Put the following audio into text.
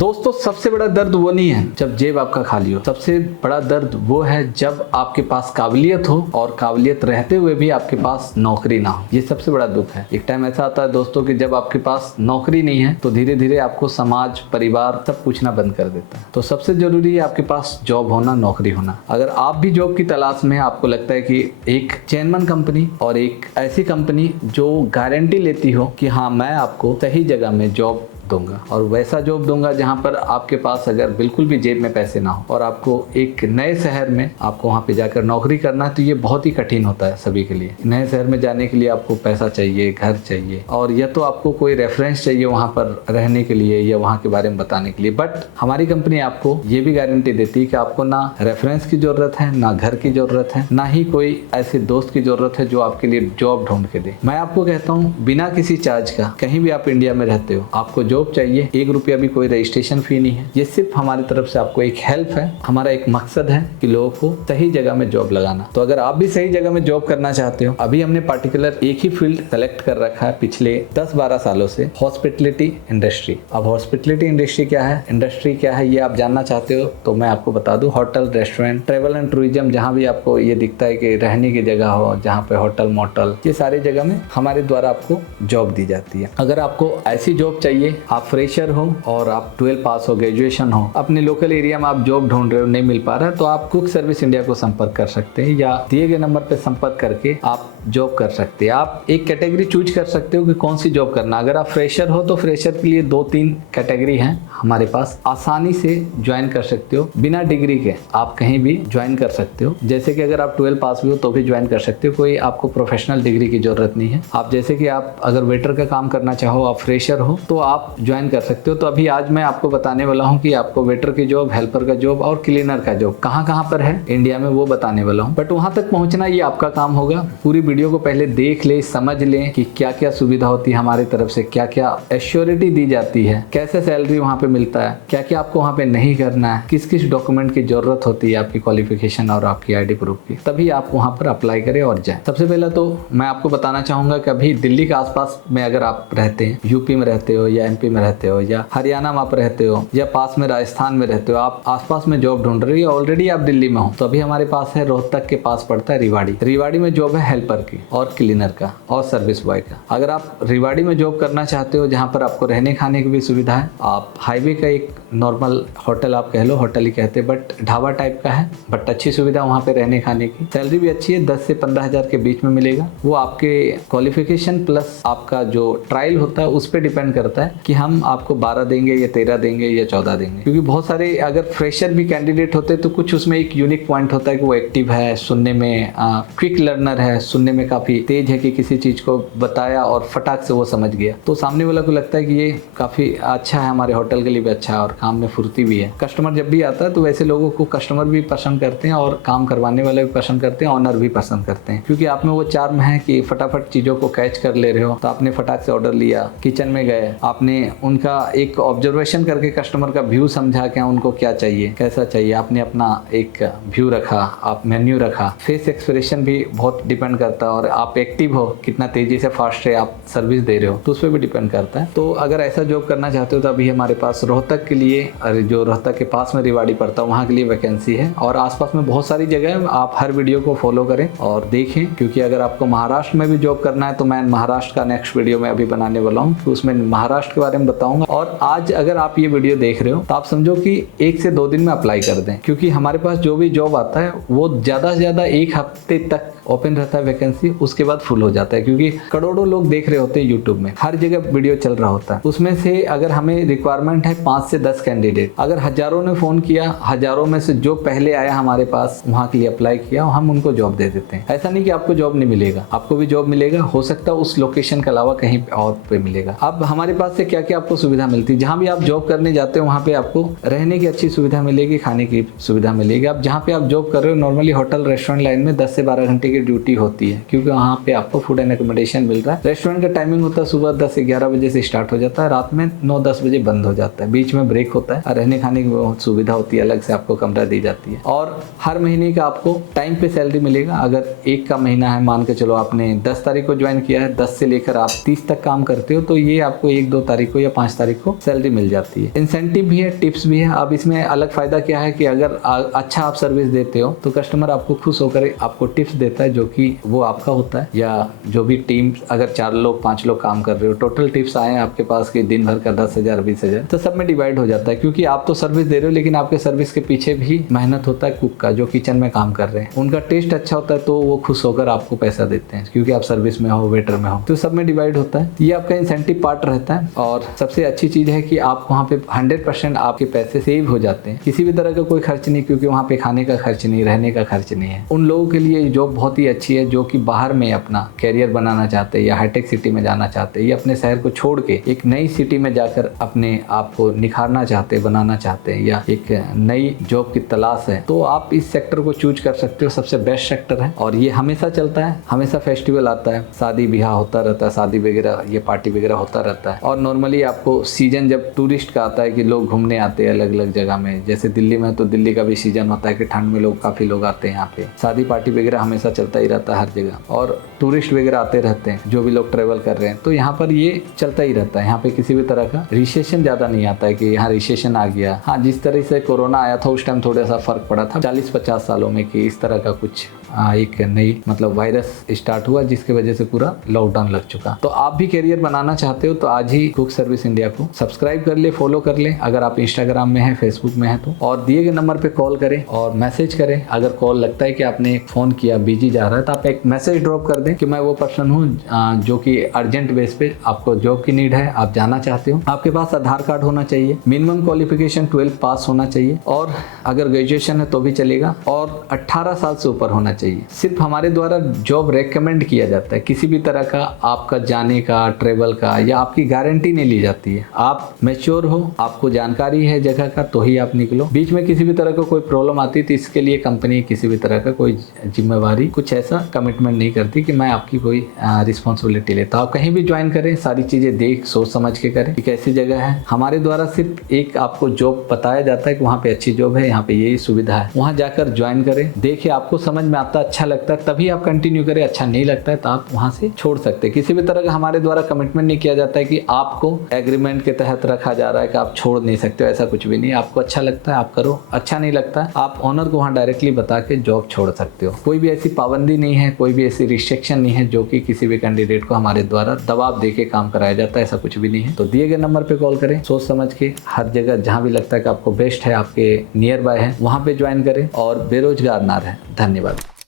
दोस्तों सबसे बड़ा दर्द वो नहीं है जब जेब आपका खाली हो, सबसे बड़ा दर्द वो है जब आपके पास काबिलियत हो और काबिलियत रहते हुए भी आपके पास नौकरी ना हो। ये सबसे बड़ा दुख है। एक टाइम ऐसा आता है दोस्तों कि जब आपके पास नौकरी नहीं है तो धीरे धीरे आपको समाज, परिवार सब पूछना बंद कर देता है। तो सबसे जरूरी है आपके पास जॉब होना, नौकरी होना। अगर आप भी जॉब की तलाश में, आपको लगता है कि एक चेयरमैन कंपनी और एक ऐसी कंपनी जो गारंटी लेती हो कि हाँ मैं आपको सही जगह में जॉब दूंगा और वैसा जॉब दूंगा जहां पर आपके पास अगर बिल्कुल भी जेब में पैसे ना हो और आपको एक नए शहर में आपको वहां पे जाकर नौकरी करना है, तो ये बहुत ही कठिन होता है सभी के लिए। नए शहर में जाने के लिए आपको पैसा चाहिए, घर चाहिए और या तो आपको कोई रेफरेंस चाहिए वहां पर रहने के लिए या वहां के बारे में बताने के लिए। बट हमारी कंपनी आपको ये भी गारंटी देती है कि आपको ना रेफरेंस की जरूरत है, ना घर की जरूरत है, ना ही कोई ऐसे दोस्त की जरूरत है जो आपके लिए जॉब ढूंढ के दे। मैं आपको कहता हूँ बिना किसी चार्ज का, कहीं भी आप इंडिया में रहते हो, आपको जॉब चाहिए, 1 रुपया भी कोई रजिस्ट्रेशन फी नहीं है। ये सिर्फ हमारी तरफ से आपको एक हेल्प है। हमारा एक मकसद है कि लोगों को सही जगह में जॉब लगाना। तो अगर आप भी सही जगह में जॉब करना चाहते हो, अभी हमने पार्टिकुलर एक ही फील्ड सेलेक्ट कर रखा है पिछले 10-12 सालों से, हॉस्पिटलिटी इंडस्ट्री। अब हॉस्पिटलिटी इंडस्ट्री क्या है, इंडस्ट्री क्या है, ये आप जानना चाहते हो तो मैं आपको बता दूं। Hotel, restaurant, travel and tourism, जहां भी आपको ये दिखता है कि रहने की जगह हो, जहां पे होटल, मोटल, ये सारी जगह में हमारे द्वारा आपको जॉब दी जाती है। अगर आपको ऐसी जॉब चाहिए, आप फ्रेशर हो और आप 12 पास हो, ग्रेजुएशन हो, अपने लोकल एरिया में आप जॉब ढूंढ रहे हो, नहीं मिल पा रहा है, तो आप कुक सर्विस इंडिया को संपर्क कर सकते हैं या दिए गए नंबर पे संपर्क करके आप जॉब कर सकते हैं। आप एक कैटेगरी चूज कर सकते हो कि कौन सी जॉब करना। अगर आप फ्रेशर हो तो फ्रेशर के लिए 2-3 कैटेगरी हैं हमारे पास, आसानी से ज्वाइन कर सकते हो बिना डिग्री के। आप कहीं भी ज्वाइन कर सकते हो। जैसे कि अगर आप 12 पास भी हो तो भी ज्वाइन कर सकते हो, कोई आपको प्रोफेशनल डिग्री की जरूरत नहीं है। आप जैसे कि आप अगर वेटर का काम करना चाहो, आप फ्रेशर हो तो आप ज्वाइन कर सकते हो। तो अभी आज मैं आपको बताने वाला हूँ कि आपको वेटर की जॉब, हेल्पर का जॉब और क्लीनर का जॉब कहाँ पर है इंडिया में, वो बताने वाला हूँ। बट वहां तक पहुंचना ये आपका काम होगा। पूरी वीडियो को पहले देख ले, समझ लें कि क्या क्या सुविधा होती है हमारी तरफ से, क्या क्या एश्योरिटी दी जाती है, कैसे सैलरी वहां पे मिलता है, क्या क्या आपको वहां पे नहीं करना है, किस किस डॉक्यूमेंट की जरूरत होती है, आपकी क्वालिफिकेशन और आपकी आईडी प्रूफ की, तभी आप वहां पर अप्लाई करें और जाए। सबसे पहले तो मैं आपको बताना चाहूंगा कि अभी दिल्ली के आसपास में अगर आप रहते हैं, यूपी में रहते हो या एमपी में रहते हो या हरियाणा में आप रहते हो या पास में राजस्थान में रहते हो, आप आसपास में जॉब ढूंढ रहे हो, ऑलरेडी आप दिल्ली में हो, तो अभी हमारे पास है, रोहतक के पास पड़ता है रिवाड़ी। रिवाड़ी में जॉब है हेल्पर की और क्लीनर का और सर्विस बॉय का। अगर आप रिवाड़ी में जॉब करना चाहते हो जहां पर आपको रहने खाने की भी सुविधा है, आप हाईवे का एक नॉर्मल होटल, आप कह लो, होटल ही कहते हैं बट ढाबा टाइप का है, बट अच्छी सुविधा वहां पे रहने खाने की। सैलरी भी अच्छी है, 10 से 15 हजार के बीच में मिलेगा। वो आपके क्वालिफिकेशन प्लस आपका जो ट्रायल होता है उस पर डिपेंड करता है कि हम आपको 12 देंगे या 13 देंगे या 14 देंगे। क्योंकि बहुत सारे अगर फ्रेशर भी कैंडिडेट होते हैं तो कुछ उसमें एक यूनिक पॉइंट होता है कि वो एक्टिव है, सुनने में क्विक लर्नर है, सुनने में काफी तेज है कि किसी चीज को बताया और फटाक से वो समझ गया, तो सामने वाला को लगता है कि ये काफी अच्छा है, हमारे होटल के लिए भी अच्छा है और काम में फुर्ती भी है। कस्टमर जब भी आता है तो वैसे लोगों को कस्टमर भी पसंद करते हैं और काम करवाने वाले भी पसंद करते हैं, ऑनर भी पसंद करते हैं, क्योंकि आप में वो चार्म है कि फटाफट चीजों को कैच कर ले रहे हो। तो आपने फटाक से ऑर्डर लिया, किचन में गए, आपने उनका एक ऑब्जर्वेशन करके कस्टमर का व्यू समझा, क्या उनको क्या चाहिए, कैसा चाहिए, आपने अपना एक व्यू रखा, आप मेन्यू रखा। फेस एक्सप्रेशन भी बहुत डिपेंड करता है और आप एक्टिव हो, कितना तेजी से फास्ट है आप सर्विस दे रहे हो, तो उस पर भी डिपेंड करता है। तो अगर ऐसा जॉब करना चाहते हो तो अभी हमारे पास रोहतक के लिए, जो रोहतक के पास में रिवाड़ी पड़ता है, वहाँ के लिए वैकेंसी है और आसपास में बहुत सारी जगह है। आप हर वीडियो को फॉलो करें और देखें, क्योंकि अगर आपको महाराष्ट्र में भी जॉब करना है तो मैं महाराष्ट्र का नेक्स्ट वीडियो में अभी बनाने वाला हूँ, तो उसमें महाराष्ट्र के बारे में बताऊंगा। और आज अगर आप ये वीडियो देख रहे हो तो आप समझो कि 1 से 2 दिन में अप्लाई कर दें, क्योंकि हमारे पास जो भी जॉब आता है वो ज्यादा से ज्यादा 1 हफ्ते तक ओपन रहता है वैकेंसी, उसके बाद फुल हो जाता है, क्योंकि करोड़ों लोग देख रहे होते हैं यूट्यूब में, हर जगह वीडियो चल रहा होता है। उसमें से अगर हमें रिक्वायरमेंट है 5 से 10 कैंडिडेट, अगर हजारों ने फोन किया, हजारों में से जो पहले आया हमारे पास वहां के लिए अप्लाई किया, हम उनको जॉब दे देते हैं। ऐसा नहीं कि आपको जॉब नहीं मिलेगा, आपको भी जॉब मिलेगा, हो सकता है उस लोकेशन के अलावा कहीं और पे मिलेगा। अब हमारे पास से क्या क्या आपको सुविधा मिलती है, जहाँ भी आप जॉब करने जाते हो वहाँ पे आपको रहने की अच्छी सुविधा मिलेगी, खाने की सुविधा मिलेगी। अब जहाँ पे आप जॉब कर रहे हो, नॉर्मली होटल रेस्टोरेंट लाइन में 10 से 12 घंटे की की ड्यूटी होती है, क्योंकि वहाँ पे आपको फूड एंड एकोमोडेशन मिल रहा है। रेस्टोरेंट का टाइमिंग होता है सुबह 10 से 11 बजे से स्टार्ट हो जाता है, रात में 9-10 बजे बंद हो जाता है। बीच में ब्रेक होता है और रहने खाने की बहुत सुविधा होती है, अलग से आपको कमरा दी जाती है। और हर महीने का आपको टाइम पे सैलरी मिलेगा। अगर एक का महीना है, मान के चलो आपने 10 तारीख को ज्वाइन किया है, 10 से लेकर आप 30 तक काम करते हो, तो ये आपको 1-2 तारीख को या 5 तारीख को सैलरी मिल जाती है। इंसेंटिव भी है, टिप्स भी है। अब इसमें अलग फायदा क्या है कि अगर अच्छा आप सर्विस देते हो तो कस्टमर आपको खुश होकर आपको टिप्स देता है, जो कि वो आपका होता है। या जो भी टीम, अगर 4 लोग 5 लोग काम कर रहे हो, टोटल टिप्स आए आपके पास कि दिन भर का 10,000 20,000, तो सब में डिवाइड हो जाता है। क्योंकि आप तो सर्विस दे रहे हो, लेकिन आपके सर्विस के पीछे भी मेहनत होता है कुक का, जो किचन में काम कर रहे हैं। उनका टेस्ट अच्छा होता है तो वो खुश होकर आपको पैसा देते हैं, क्योंकि आप सर्विस में हो, वेटर में हो, तो सब में डिवाइड होता है। ये आपका इंसेंटिव पार्ट रहता है। और सबसे अच्छी चीज है कि आप वहाँ पे 100% आपके पैसे सेव हो जाते हैं। किसी भी तरह का कोई खर्च नहीं, क्योंकि वहाँ पे खाने का खर्च नहीं, रहने का खर्च नहीं है। उन लोगों के लिए जॉब बहुत ही अच्छी है जो कि बाहर में अपना कैरियर बनाना चाहते हैं, या हाईटेक सिटी में जाना चाहते हैं, या अपने शहर को छोड़ के एक नई सिटी में जाकर अपने आप को निखारना चाहते हैं, बनाना चाहते हैं, या एक नई जॉब की तलाश है, तो आप इस सेक्टर को चूज कर सकते हो। सबसे बेस्ट सेक्टर है और ये हमेशा चलता है। हमेशा फेस्टिवल आता है, शादी ब्याह होता रहता है, शादी वगैरह, ये पार्टी वगैरह होता रहता है। और नॉर्मली आपको सीजन जब टूरिस्ट का आता है कि लोग घूमने आते हैं अलग अलग जगह में, जैसे दिल्ली में, तो दिल्ली का भी सीजन होता है कि ठंड में लोग काफी लोग आते हैं यहाँ पे। शादी पार्टी वगैरह हमेशा चलता ही रहता है हर जगह, और टूरिस्ट वगैरह आते रहते हैं, जो भी लोग ट्रेवल कर रहे हैं, तो यहाँ पर ये चलता ही रहता है। यहाँ पे किसी भी तरह का रिसेशन ज्यादा नहीं आता है कि यहाँ रिसेशन आ गया। हाँ, जिस तरह से कोरोना आया था उस टाइम थोड़ा सा फर्क पड़ा था 40-50 सालों में, कि इस तरह का कुछ एक नई मतलब वायरस स्टार्ट हुआ, जिसकी वजह से पूरा लॉकडाउन लग चुका। तो आप भी करियर बनाना चाहते हो तो आज ही कुक सर्विस इंडिया को सब्सक्राइब कर ले, फॉलो कर ले। अगर आप इंस्टाग्राम में है, फेसबुक में है तो, और दिए गए नंबर पे कॉल करें और मैसेज करें। अगर कॉल लगता है कि आपने फोन किया बिजी जा रहा है, तो आप एक मैसेज ड्रॉप कर दें कि मैं वो पर्सन हूँ जो कि अर्जेंट बेस पे आपको जॉब की नीड है, आप जाना चाहते हो। आपके पास आधार कार्ड होना चाहिए, मिनिमम क्वालिफिकेशन 12 पास होना चाहिए, और अगर ग्रेजुएशन है तो भी चलेगा, और 18 साल से ऊपर होना चाहिए। सिर्फ हमारे द्वारा जॉब रेकमेंड किया जाता है, किसी भी तरह का आपका जाने का, ट्रेवल का, या आपकी गारंटी नहीं ली जाती है। आप मैच्योर हो, आपको जानकारी है जगह का, तो ही आप निकलो। बीच में किसी भी तरह का कोई प्रॉब्लम आती है तो इसके लिए कंपनी किसी भी तरह का कोई जिम्मेवारी, कुछ ऐसा कमिटमेंट नहीं करती कि मैं आपकी कोई रिस्पॉन्सिबिलिटी लेता हूँ। आप कहीं भी ज्वाइन करें, सारी चीजें देख सोच समझ के करें कि कैसी जगह है। हमारे द्वारा सिर्फ एक आपको जॉब बताया जाता है कि वहाँ पे अच्छी जॉब है, यहाँ पे यही सुविधा है, वहाँ जाकर ज्वाइन करें, देखिए आपको समझ में आता, अच्छा लगता है तभी आप कंटिन्यू करें, अच्छा नहीं लगता है तो आप वहाँ से छोड़ सकते हैं। किसी भी तरह का हमारे द्वारा कमिटमेंट नहीं किया जाता है कि आपको एग्रीमेंट के तहत रखा जा रहा है कि आप छोड़ नहीं सकते हो, ऐसा कुछ भी नहीं। आपको अच्छा लगता है आप करो, अच्छा नहीं लगता है आप ऑनर को वहाँ डायरेक्टली बता के जॉब छोड़ सकते हो। कोई भी ऐसी पाबंदी नहीं है, कोई भी ऐसी रिस्ट्रिक्शन नहीं है जो कि किसी भी कैंडिडेट को हमारे द्वारा दबाव दे के काम कराया जाता है, ऐसा कुछ भी नहीं है। तो दिए गए नंबर पे कॉल करें, सोच समझ के हर जगह जहाँ भी लगता है कि आपको बेस्ट है, आपके नियर बाय है, वहाँ पे ज्वाइन करें और बेरोजगार ना रहें। धन्यवाद।